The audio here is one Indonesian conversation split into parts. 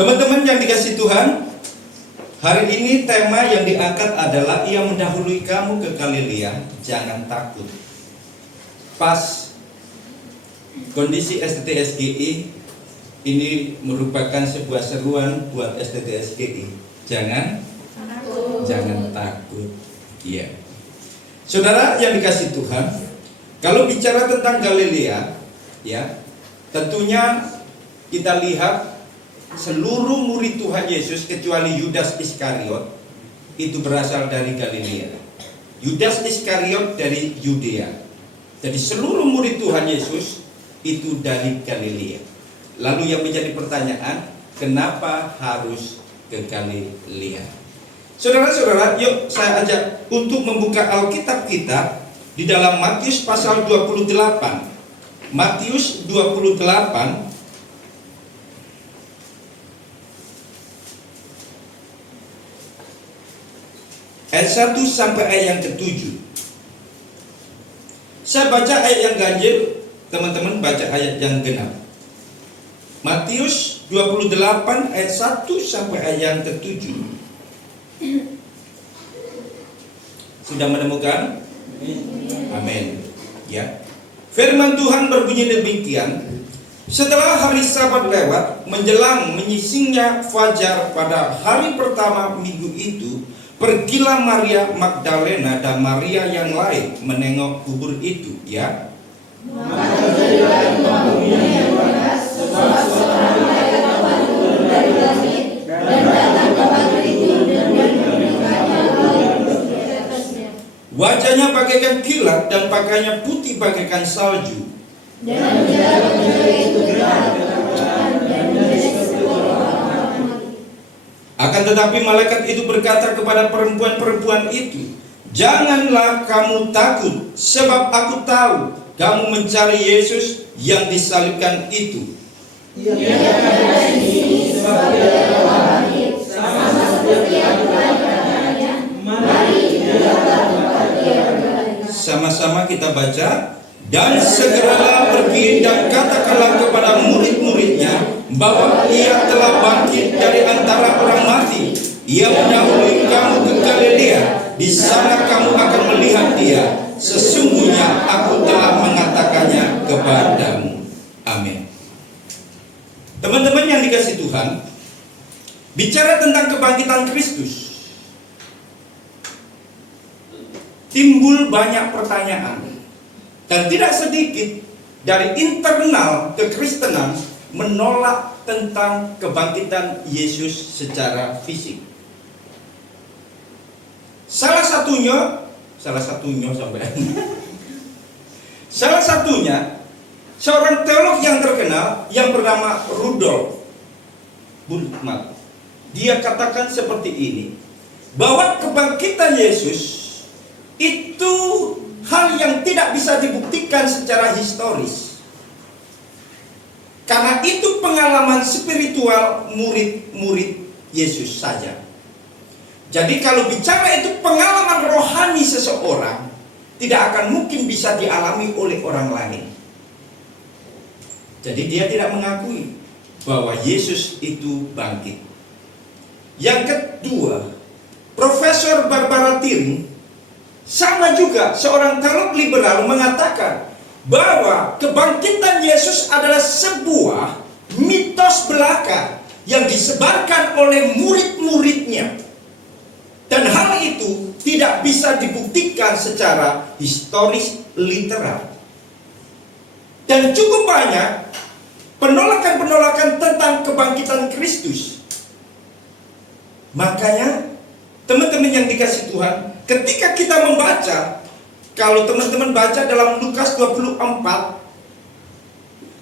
Teman-teman yang dikasihi Tuhan, hari ini tema yang diangkat adalah Ia mendahului kamu ke Galilea, jangan takut. Pas kondisi STT-SGI ini merupakan sebuah seruan buat STT-SGI. Jangan takut. Iya. Saudara yang dikasihi Tuhan, kalau bicara tentang Galilea, ya, tentunya kita lihat seluruh murid Tuhan Yesus kecuali Yudas Iskariot itu berasal dari Galilea. Yudas Iskariot dari Yudea. Jadi seluruh murid Tuhan Yesus itu dari Galilea. Lalu yang menjadi pertanyaan, kenapa harus ke Galilea? Saudara-saudara, yuk saya ajak untuk membuka Alkitab kita di dalam Matius pasal 28. Matius 28 ayat 1 sampai ayat yang ke-7. Saya baca ayat yang ganjil, teman-teman baca ayat yang genap. Matius 28 ayat 1 sampai ayat yang ke-7. Sudah menemukan? Amin. Ya. Firman Tuhan berbunyi demikian. Setelah hari Sabat lewat, menjelang menyisingnya fajar pada hari pertama minggu itu, pergilah Maria Magdalena dan Maria yang lain menengok kubur itu, ya. Wajahnya bagaikan kilat dan pakaiannya putih bagaikan salju. Dan akan tetapi malaikat itu berkata kepada perempuan-perempuan itu, janganlah kamu takut, sebab aku tahu kamu mencari Yesus yang disalibkan itu. Sama-sama kita baca. Dan segeralah pergi dan katakanlah kepada murid-muridnya bahwa ia telah bangkit dari antara orang mati. Ia mendahului kamu ke Galilea, di sana kamu akan melihat dia. Sesungguhnya aku telah mengatakannya kepadamu. Amin. Teman-teman yang dikasihi Tuhan, bicara tentang kebangkitan Kristus, timbul banyak pertanyaan. Dan tidak sedikit dari internal kekristenan menolak tentang kebangkitan Yesus secara fisik. Salah satunya seorang teolog yang terkenal yang bernama Rudolf Bultmann. Dia katakan seperti ini, bahwa kebangkitan Yesus itu hal yang tidak bisa dibuktikan secara historis. Karena itu pengalaman spiritual murid-murid Yesus saja. Jadi kalau bicara itu pengalaman rohani seseorang, tidak akan mungkin bisa dialami oleh orang lain. Jadi dia tidak mengakui bahwa Yesus itu bangkit. Yang kedua, Profesor Barbara Thiering, sama juga seorang teolog liberal, mengatakan bahwa kebangkitan Yesus adalah sebuah mitos belaka yang disebarkan oleh murid-muridnya. Dan hal itu tidak bisa dibuktikan secara historis literal. Dan cukup banyak penolakan-penolakan tentang kebangkitan Kristus. Makanya teman-teman yang dikasihi Tuhan, ketika kita membaca, kalau teman-teman baca dalam Lukas 24,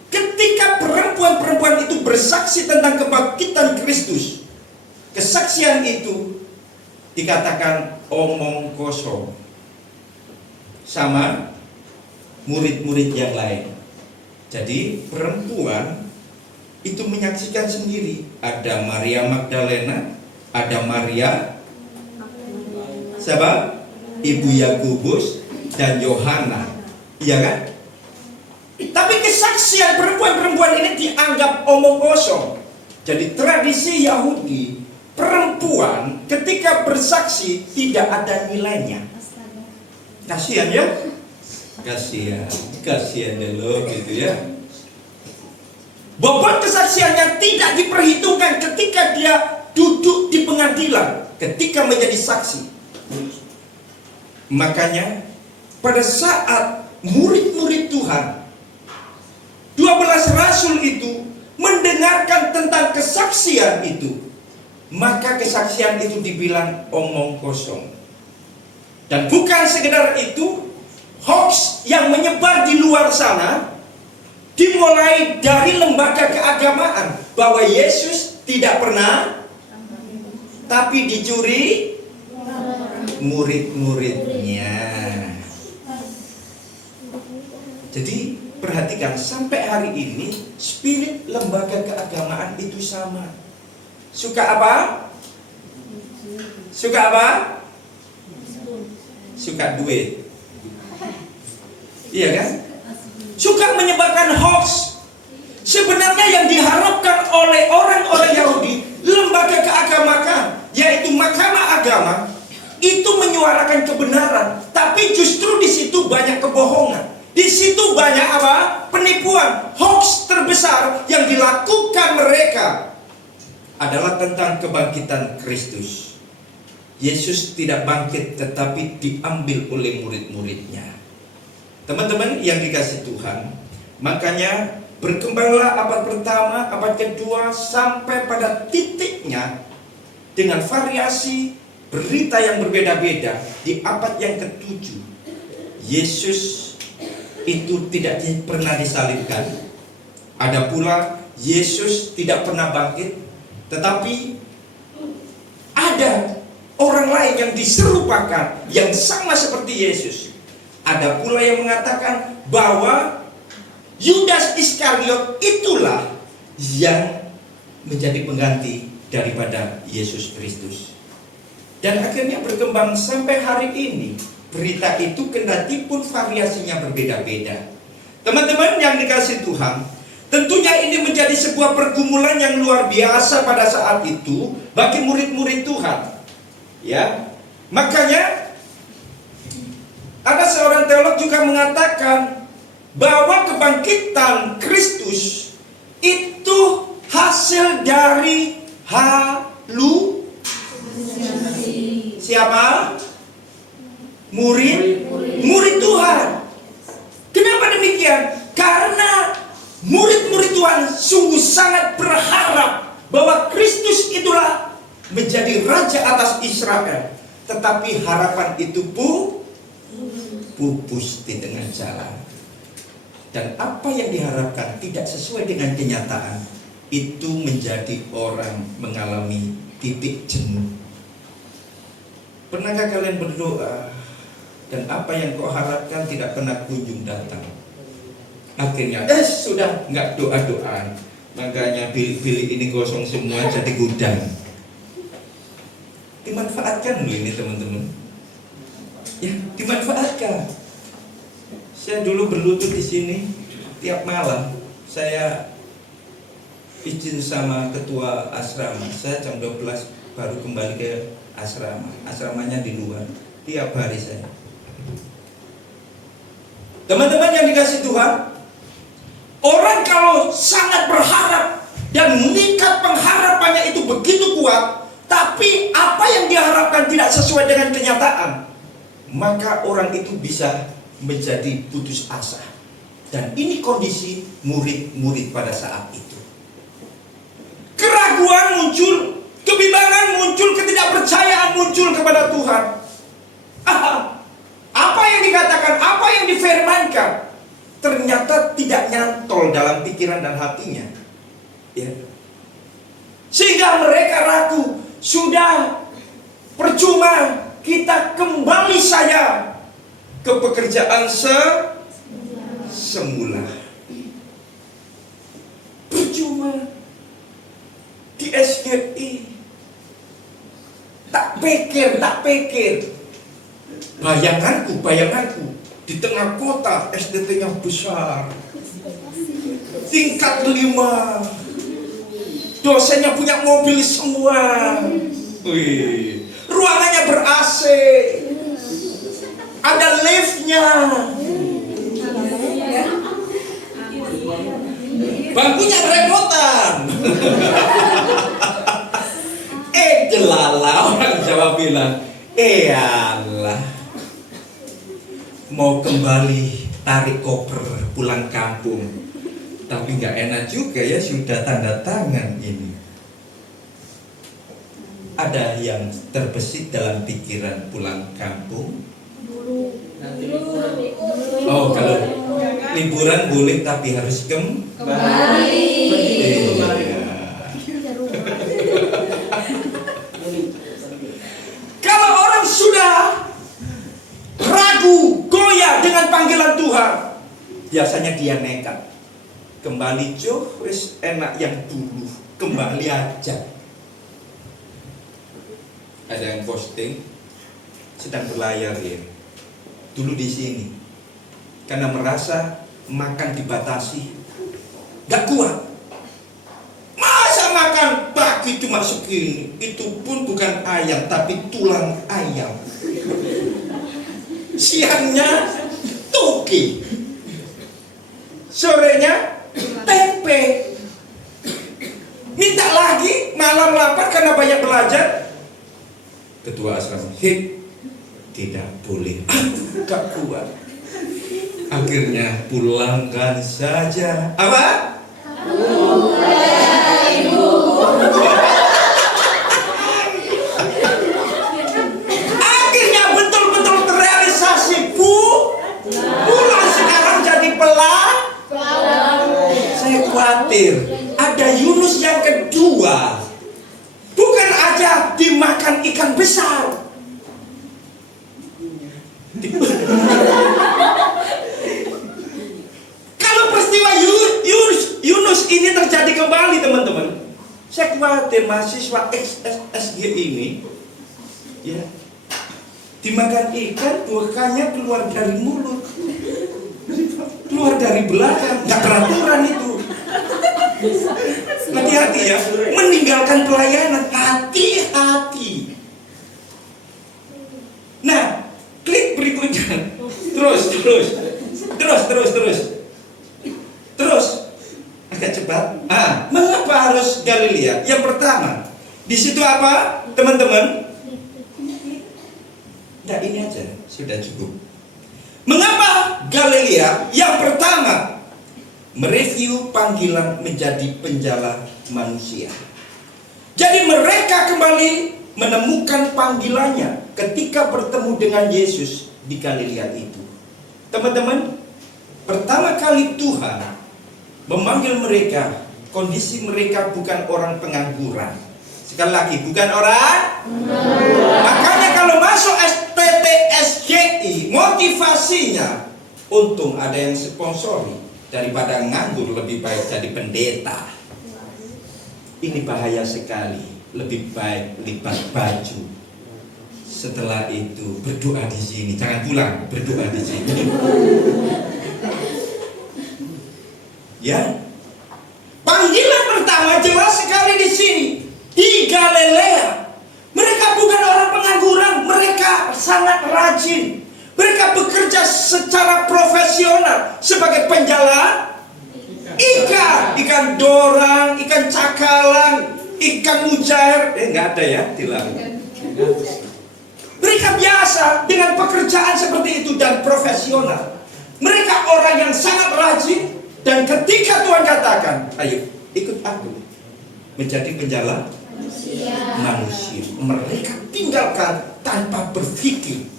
ketika perempuan-perempuan itu bersaksi tentang kebangkitan Kristus, kesaksian itu dikatakan omong kosong sama murid-murid yang lain. Jadi perempuan itu menyaksikan sendiri. Ada Maria Magdalena, ada Maria siapa? Ibu Yakobus dan Yohana. Iya kan? Tapi kesaksian perempuan-perempuan ini dianggap omong kosong. Jadi tradisi Yahudi, perempuan ketika bersaksi tidak ada nilainya. Kasihan ya? Kasihan dulu gitu ya. Bobot kesaksiannya tidak diperhitungkan ketika dia duduk di pengadilan, ketika menjadi saksi. Makanya pada saat murid-murid Tuhan 12 rasul itu mendengarkan tentang kesaksian itu, maka kesaksian itu dibilang omong kosong. Dan bukan sekedar itu, hoax yang menyebar di luar sana dimulai dari lembaga keagamaan bahwa Yesus tidak pernah, tapi dicuri murid-muridnya. Jadi perhatikan, sampai hari ini spirit lembaga keagamaan itu sama. Suka apa? Suka apa? Suka duit. Iya kan? Suka menyebarkan hoax. Sebenarnya yang diharapkan oleh orang-orang Yahudi, lembaga keagamaan, yaitu mahkamah agama, itu menyuarakan kebenaran. Tapi justru di situ banyak kebohongan. Di situ banyak apa? Penipuan. Hoax terbesar yang dilakukan mereka adalah tentang kebangkitan Kristus. Yesus tidak bangkit, tetapi diambil oleh murid-muridnya. Teman-teman yang dikasih Tuhan, makanya berkembanglah abad pertama, abad kedua, sampai pada titiknya dengan variasi berita yang berbeda-beda. Di abad yang ketujuh, Yesus itu tidak pernah disalibkan. Ada pula Yesus tidak pernah bangkit, tetapi ada orang lain yang diserupakan, yang sama seperti Yesus. Ada pula yang mengatakan bahwa Yudas Iskariot itulah yang menjadi pengganti daripada Yesus Kristus. Dan akhirnya berkembang sampai hari ini. Berita itu kendati pun variasinya berbeda-beda. Teman-teman yang dikasih Tuhan, tentunya ini menjadi sebuah pergumulan yang luar biasa pada saat itu bagi murid-murid Tuhan. Ya, makanya ada seorang teolog juga mengatakan bahwa kebangkitan Kristus itu hasil dari siapa? Murid Tuhan. Kenapa demikian? Karena murid-murid Tuhan sungguh sangat berharap bahwa Kristus itulah menjadi raja atas Israel. Tetapi harapan itu pupus di tengah jalan. Dan apa yang diharapkan tidak sesuai dengan kenyataan, itu menjadi orang mengalami titik jenuh. Pernahkah kalian berdoa dan apa yang kau harapkan tidak pernah kunjung datang? Akhirnya sudah nggak doa-doa, makanya bilik ini kosong semua jadi gudang. Dimanfaatkan loh ini teman-teman. Ya, dimanfaatkan. Saya dulu berlutut di sini tiap malam. Saya izin sama ketua asrama. Saya jam 12 baru kembali ke asrama. Asramanya di luar. Tiap hari saya. Teman-teman yang dikasih Tuhan, orang kalau sangat berharap dan mengikat pengharapannya itu begitu kuat, tapi apa yang diharapkan tidak sesuai dengan kenyataan, maka orang itu bisa menjadi putus asa. Dan ini kondisi murid-murid pada saat itu. Keraguan muncul, kebimbangan muncul, ketidakpercayaan muncul kepada Tuhan. Apa yang dikatakan, apa yang difirmankan, ternyata tidak nyantol dalam pikiran dan hatinya. Ya. Sehingga mereka ragu, sudah percuma kita kembali saya ke pekerjaan semula. Percuma di SGI. Tak pikir. Bayanganku di tengah kota, SDT-nya besar, tingkat 5, dosennya punya mobil semua. Wih, ruangannya ber-AC, ada liftnya, bangkunya remotan. Jelala, orang Jawa bilang, Allah, mau kembali tarik koper pulang kampung, tapi nggak enak juga ya, sudah tanda tangan ini. Ada yang terbesit dalam pikiran pulang kampung? Oh, kalau liburan boleh, tapi harus kembali. Kalau orang sudah ragu, goyah dengan panggilan Tuhan, biasanya dia nekat. Kembali wis enak yang dulu, kembali aja. Ada yang posting sedang berlayar ya, dulu di sini, karena merasa makan dibatasi, gak kuat. Masa makan pagi cuma segini, itu pun bukan ayam tapi tulang ayam. Siangnya toge, sorenya tempe. Minta lagi, malam lapar karena banyak belajar. Ketua asrama, tidak boleh, gak kuat. Akhirnya pulangkan saja. Apa? Akhirnya betul-betul terrealisasi, pulang sekarang jadi Saya khawatir ada Yunus yang kedua, bukan aja dimakan ikan besar. Kalau peristiwa Yunus ini terjadi kembali, teman-teman, saya khawatir mahasiswa SSG ini ya dimakan ikan, bukannya keluar dari mulut, keluar dari belakang, nggak peraturan itu. Hati-hati ya, meninggalkan pelayanan, hati-hati. Nah, klik berikutnya. Terus. Agak cepat. Mengapa harus Galilea? Yang pertama, di situ apa, teman-teman? Nah, ini aja sudah cukup. Mengapa Galilea? Yang pertama, mereview panggilan menjadi penjala manusia. Jadi mereka kembali menemukan panggilannya ketika bertemu dengan Yesus di Galilea itu. Teman-teman, pertama kali Tuhan memanggil mereka, kondisi mereka bukan orang pengangguran. Sekali lagi, bukan orang pengangguran. Makanya kalau masuk STT SGI, motivasinya, untung ada yang sponsori, daripada nganggur lebih baik jadi pendeta. Ini bahaya sekali. Lebih baik lipat baju. Setelah itu berdoa di sini, jangan pulang, berdoa di sini. Ya, panggilan pertama jelas sekali di sini, di Galilea. Mereka bukan orang pengangguran, mereka sangat rajin. Mereka bekerja secara profesional sebagai penjala ikan dorang, ikan cakalang, ikan mujair. Nggak ada ya di laut. Mereka biasa dengan pekerjaan seperti itu dan profesional. Mereka orang yang sangat rajin. Dan ketika Tuhan katakan, ayo ikut aku menjadi penjala manusia, mereka tinggalkan tanpa berpikir.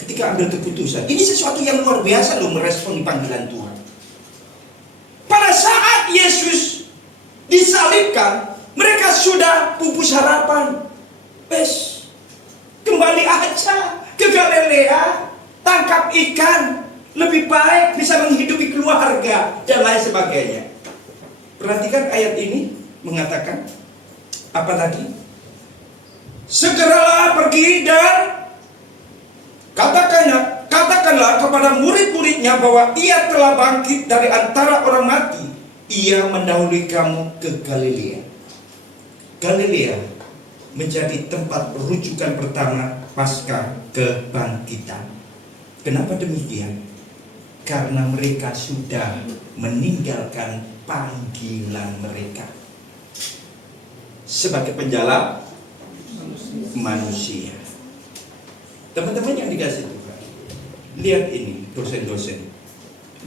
Ketika ambil keputusan, ini sesuatu yang luar biasa loh, merespon panggilan Tuhan. Pada saat Yesus disalibkan, mereka sudah pupus harapan. Wes, kembali aja ke Galilea, tangkap ikan, lebih baik bisa menghidupi keluarga dan lain sebagainya. Perhatikan ayat ini mengatakan apa tadi? Segeralah pergi dan katakanlah kepada murid-muridnya bahwa ia telah bangkit dari antara orang mati. Ia mendahului kamu ke Galilea. Galilea menjadi tempat rujukan pertama pasca kebangkitan. Kenapa demikian? Karena mereka sudah meninggalkan panggilan mereka sebagai penjala manusia. Teman-teman yang dikasih Tuhan, lihat ini dosen-dosen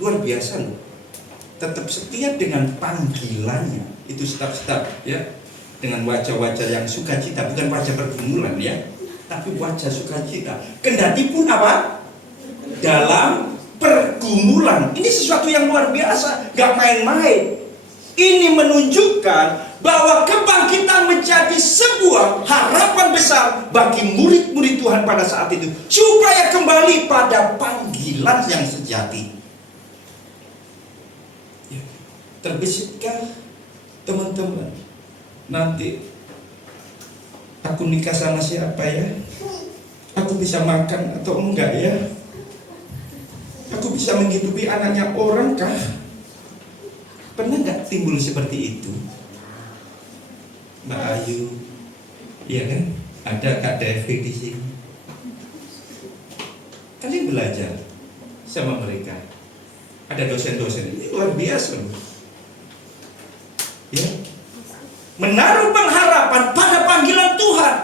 luar biasa loh, tetap setia dengan panggilannya. Itu staf-staf ya, dengan wajah-wajah yang sukacita, bukan wajah pergumulan ya, tapi wajah sukacita. Kendati pun apa? Dalam pergumulan. Ini sesuatu yang luar biasa, gak main-main. Ini menunjukkan bahwa kebangkitan menjadi sebuah harapan besar bagi murid-murid Tuhan pada saat itu, supaya kembali pada panggilan yang sejati. Ya, terbisitkah teman-teman, nanti aku nikah sama siapa ya? Aku bisa makan atau enggak ya? Aku bisa menghidupi anaknya orang kah? Pernah nggak timbul seperti itu? Mbak Ayu, iya kan? Ada Kak Devi di sini. Kalian belajar sama mereka. Ada dosen-dosen, ini luar biasa loh. Ya, menaruh pengharapan pada panggilan Tuhan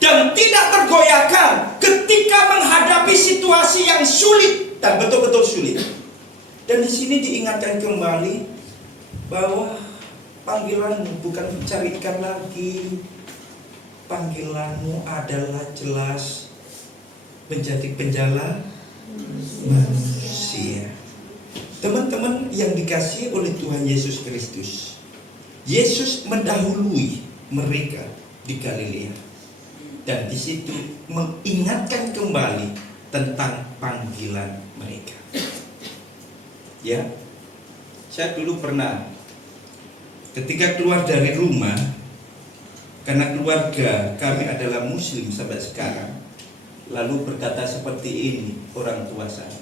dan tidak tergoyahkan ketika menghadapi situasi yang sulit dan betul-betul sulit. Dan di sini diingatkan kembali bahwa panggilanmu bukan mencari ikan lagi, panggilanmu adalah jelas menjadi penjala manusia. Teman-teman yang dikasihi oleh Tuhan Yesus Kristus, Yesus mendahului mereka di Galilea, dan di situ mengingatkan kembali tentang panggilan mereka. Ya, saya dulu pernah ketika keluar dari rumah, karena keluarga kami adalah Muslim sampai sekarang, lalu berkata seperti ini orang tua saya,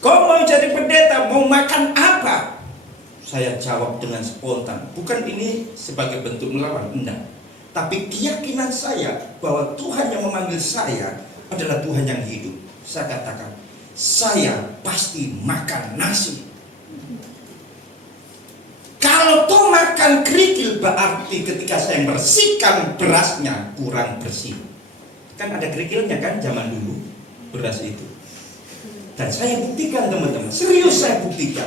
"Kau mau jadi pendeta, mau makan apa?" Saya jawab dengan spontan, bukan ini sebagai bentuk melawan, enggak, tapi keyakinan saya bahwa Tuhan yang memanggil saya adalah Tuhan yang hidup. Saya katakan, saya pasti makan nasi. Kalau toh makan kerikil, berarti ketika saya bersihkan berasnya kurang bersih. Kan ada kerikilnya kan zaman dulu beras itu. Dan saya buktikan teman-teman, serius saya buktikan,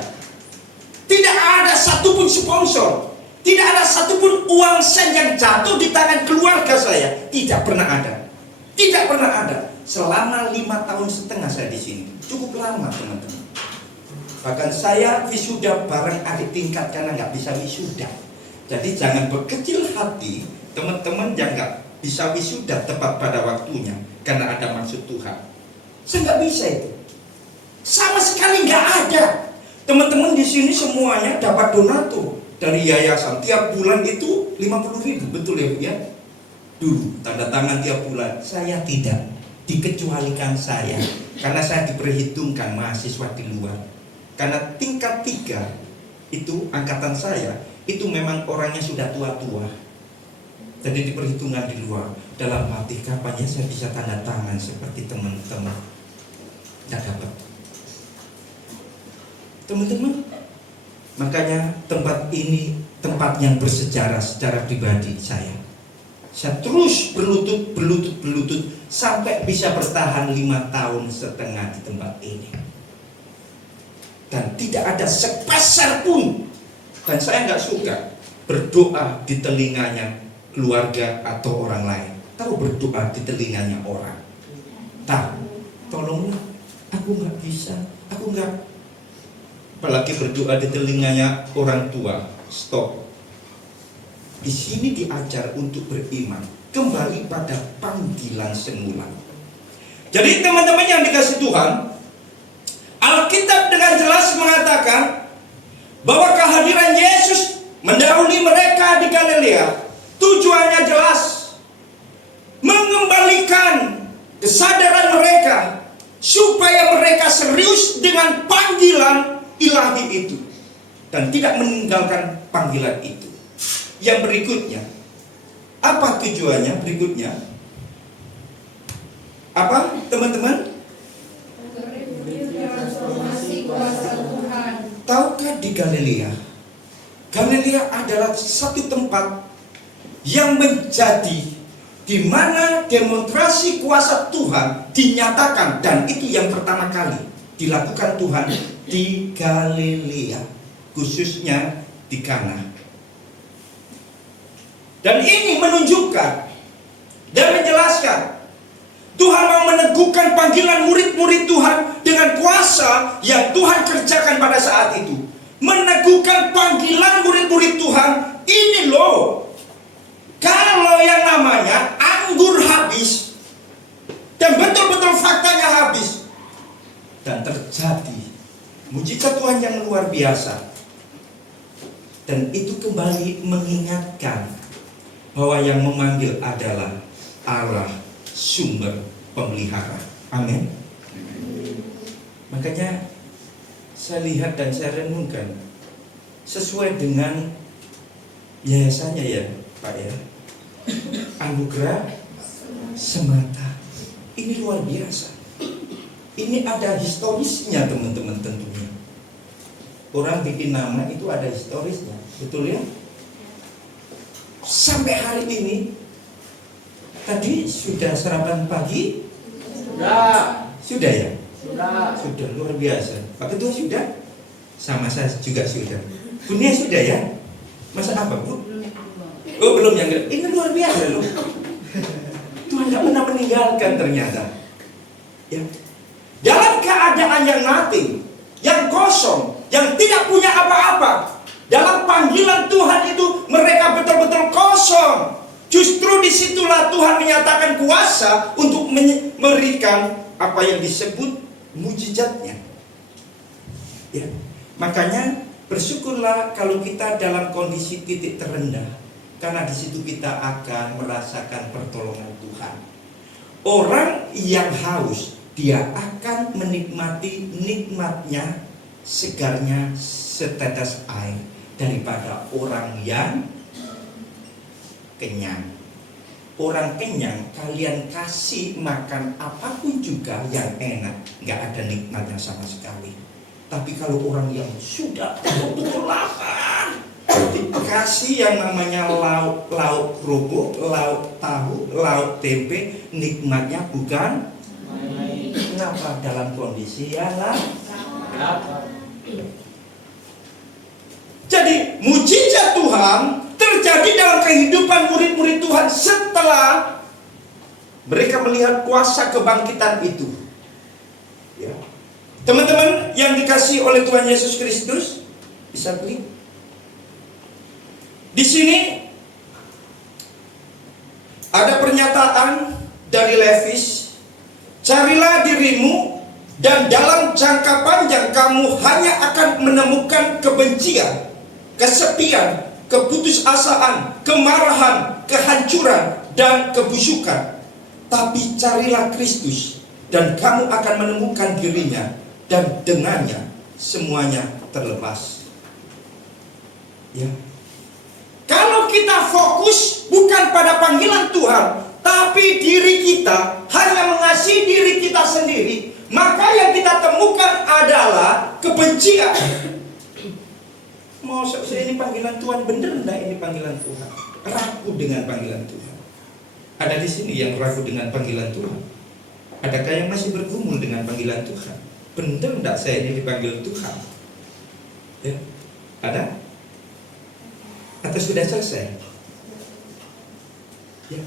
tidak ada satupun sponsor, tidak ada satupun uang sen yang jatuh di tangan keluarga saya. Tidak pernah ada. Tidak pernah ada. Selama 5 tahun setengah saya di sini. Cukup lama teman-teman. Bahkan saya wisuda bareng adik tingkat karena nggak bisa wisuda. Jadi jangan berkecil hati teman-teman yang nggak bisa wisuda tepat pada waktunya karena ada maksud Tuhan. Saya nggak bisa itu. Sama sekali nggak ada. Teman-teman di sini semuanya dapat donatur dari yayasan. Tiap bulan itu 50.000, betul ya Bu ya? Dulu tanda tangan tiap bulan. Saya tidak, dikecualikan saya karena saya diperhitungkan mahasiswa di luar. Karena tingkat 3 itu angkatan saya itu memang orangnya sudah tua-tua. Jadi diperhitungkan di luar. Dalam hati kapan ya saya bisa tanda tangan seperti teman-teman? Tidak dapat. Teman-teman, makanya tempat ini tempat yang bersejarah secara pribadi saya. Saya terus berlutut sampai bisa bertahan 5 tahun setengah di tempat ini. Dan tidak ada sepeser pun. Dan saya nggak suka berdoa di telinganya keluarga atau orang lain. Tahu berdoa di telinganya orang. Tahu, tolonglah, aku nggak bisa, aku nggak. Apalagi berdoa di telinganya orang tua. Stop. Di sini diajar untuk beriman kembali pada panggilan semula. Jadi teman-teman yang dikasih Tuhan, Alkitab dengan jelas mengatakan bahwa kehadiran Yesus mendahului mereka di Galilea. Tujuannya jelas, mengembalikan kesadaran mereka supaya mereka serius dengan panggilan ilahi itu dan tidak meninggalkan panggilan itu. yang berikutnya. Apa tujuannya berikutnya? Apa teman-teman? Transformasi kuasa Tuhan. Tahukah di Galilea? Galilea adalah satu tempat yang menjadi di mana demonstrasi kuasa Tuhan dinyatakan, dan itu yang pertama kali dilakukan Tuhan di Galilea, khususnya di Kana. Dan ini menunjukkan dan menjelaskan Tuhan mau meneguhkan panggilan murid-murid Tuhan dengan kuasa yang Tuhan kerjakan pada saat itu. Meneguhkan panggilan murid-murid Tuhan. Ini loh, kalau yang namanya anggur habis, dan betul-betul faktanya habis, dan terjadi mujizat Tuhan yang luar biasa. Dan itu kembali mengingatkan bahwa yang memanggil adalah Allah, sumber pemelihara. Amin. Makanya saya lihat dan saya renungkan sesuai dengan yayasannya ya Pak ya, anugerah semata. Ini luar biasa. Ini ada historisnya teman-teman tentunya. Orang bikin nama itu ada historisnya, betul ya? Sampai hari ini. Tadi sudah sarapan pagi? Sudah ya? Sudah luar biasa. Pak Ketua sudah? Sama saya juga sudah. Bu Nia sudah ya? Masa apa Bu? Oh belum yang gede. Ini luar biasa loh. Tuhan gak pernah meninggalkan ternyata. Ya. Dalam keadaan yang nothing, yang kosong, yang tidak punya apa-apa, dalam panggilan Tuhan itu mereka betul-betul kosong. Justru disitulah Tuhan menyatakan kuasa untuk memberikan apa yang disebut mujizatnya. Ya. Makanya bersyukurlah kalau kita dalam kondisi titik terendah, karena di situ kita akan merasakan pertolongan Tuhan. Orang yang haus, dia akan menikmati nikmatnya, segarnya setetes air daripada orang yang kenyang. Orang kenyang kalian kasih makan apapun juga yang enak, nggak ada nikmatnya sama sekali. Tapi kalau orang yang sudah betul-betul lapar, dikasih yang namanya lauk kerupuk, lauk tahu, lauk tempe, nikmatnya bukan. Kenapa? Dalam kondisi yang lapar. Jadi mujizat Tuhan terjadi dalam kehidupan murid-murid Tuhan setelah mereka melihat kuasa kebangkitan itu. Ya. Teman-teman yang dikasih oleh Tuhan Yesus Kristus, bisa klik. Di sini ada pernyataan dari Levis, carilah dirimu dan dalam jangka panjang kamu hanya akan menemukan kebencian, kesepian, keputusasaan, kemarahan, kehancuran, dan kebusukan. Tapi carilah Kristus dan kamu akan menemukan dirinya, dan dengannya semuanya terlepas. Ya. Kalau kita fokus bukan pada panggilan Tuhan, tapi diri kita, hanya mengasihi diri kita sendiri, maka yang kita temukan adalah kebencian. Mau saya ini panggilan Tuhan, bener enggak ini panggilan Tuhan? Ragu dengan panggilan Tuhan. Ada di sini yang ragu dengan panggilan Tuhan. Adakah yang masih bergumul dengan panggilan Tuhan? Bener enggak saya ini dipanggil Tuhan? Ya, ada? Atau sudah selesai? Ya.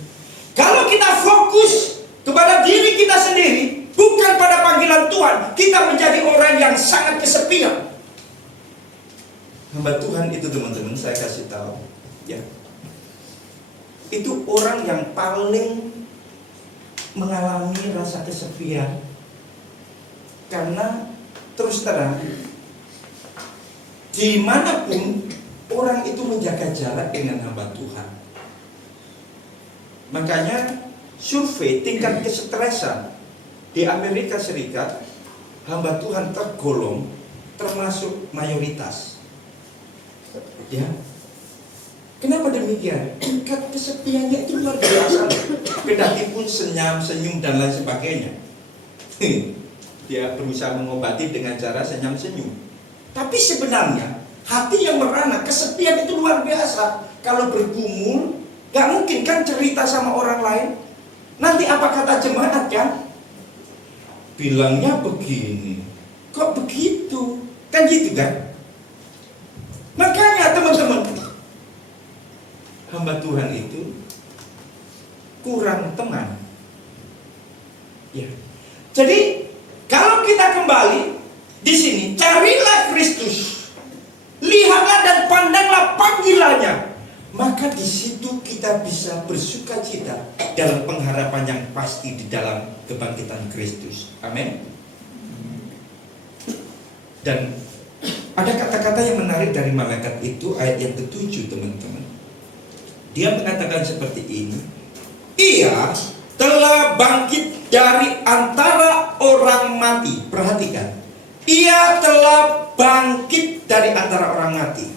Kalau kita fokus kepada diri kita sendiri, bukan pada panggilan Tuhan, kita menjadi orang yang sangat kesepian. Hamba Tuhan itu teman-teman, saya kasih tahu, ya, itu orang yang paling mengalami rasa kesepian, karena terus terang dimanapun orang itu menjaga jarak dengan hamba Tuhan. Makanya survei tingkat kesetresan di Amerika Serikat, hamba Tuhan tergolong termasuk mayoritas. Ya. Kenapa demikian? Tingkat kesepiannya itu luar biasa. Kendati pun senyum, senyum dan lain sebagainya. Dia berusaha mengobati dengan cara senyum-senyum. Tapi sebenarnya hati yang merana, kesepian itu luar biasa. Kalau bergumul, gak mungkin kan cerita sama orang lain. Nanti apa kata jemaat kan? Bilangnya begini, kok begitu? Kan gitu kan? Makanya teman-teman, hamba Tuhan itu kurang teman. Ya. Jadi kalau kita kembali di sini, carilah Kristus, lihatlah dan pandanglah panggilannya, maka di situ kita bisa bersukacita dalam pengharapan yang pasti di dalam kebangkitan Kristus. Amin. Dan ada kata-kata yang menarik dari malaikat itu, ayat yang ke-7 teman-teman. Dia mengatakan seperti ini, ia telah bangkit dari antara orang mati. Perhatikan, ia telah bangkit dari antara orang mati.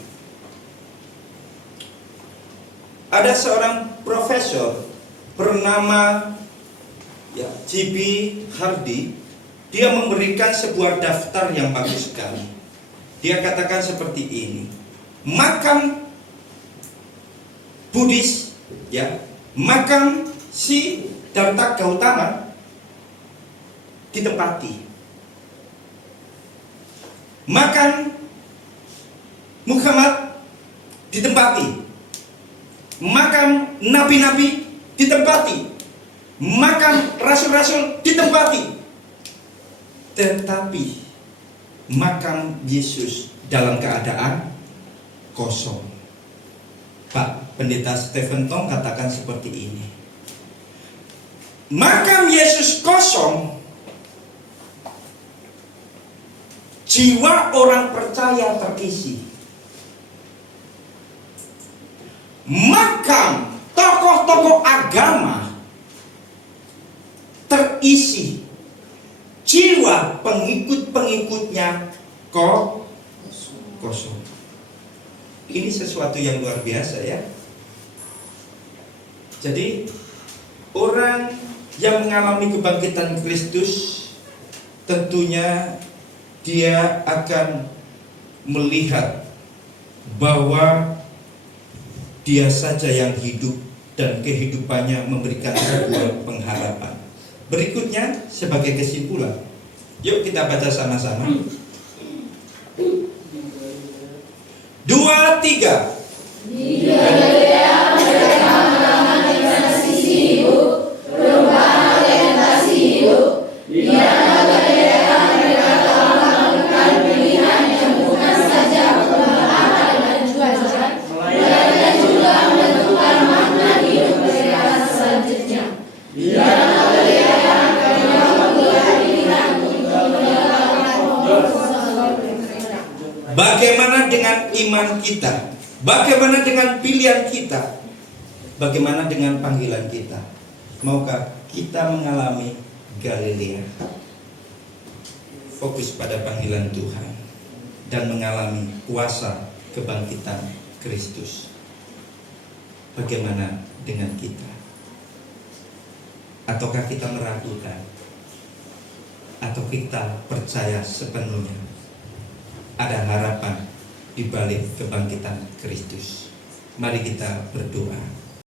Ada seorang profesor bernama J.B. Hardy. Dia memberikan sebuah daftar yang bagus sekali. Dia katakan seperti ini, makam Buddhis, makam Siddhartha Gautama ditempati, makam Muhammad ditempati, makam nabi-nabi ditempati, makam rasul-rasul ditempati. Tetapi makam Yesus dalam keadaan kosong. Pak Pendeta Stephen Tong katakan seperti ini, makam Yesus kosong, jiwa orang percaya terisi. Makam tokoh-tokoh agama terisi, jiwa pengikut-pengikutnya kosong. Ini sesuatu yang luar biasa ya. Jadi orang yang mengalami kebangkitan Kristus, tentunya dia akan melihat bahwa dia saja yang hidup dan kehidupannya memberikan sebuah pengharapan. Berikutnya sebagai kesimpulan, yuk kita baca sama-sama. 2, 3. Di Galilea mereka mengalami transisi hidup, perubahan orientasi hidup. Di Galilea mereka telah melakukan pilihan yang bukan saja berubah dengan cuaca, melainkan juga menentukan makna hidup mereka selanjutnya. Di Galilea mereka membuat pilihan untuk meninggalkan mereka. Bagaimana dengan iman kita? Bagaimana dengan pilihan kita? Bagaimana dengan panggilan kita? Maukah kita mengalami Galilea? Fokus pada panggilan Tuhan dan mengalami kuasa kebangkitan Kristus. Bagaimana dengan kita? Ataukah kita meragukan? Atau kita percaya sepenuhnya ada harapan di balik kebangkitan Kristus? Mari kita berdoa.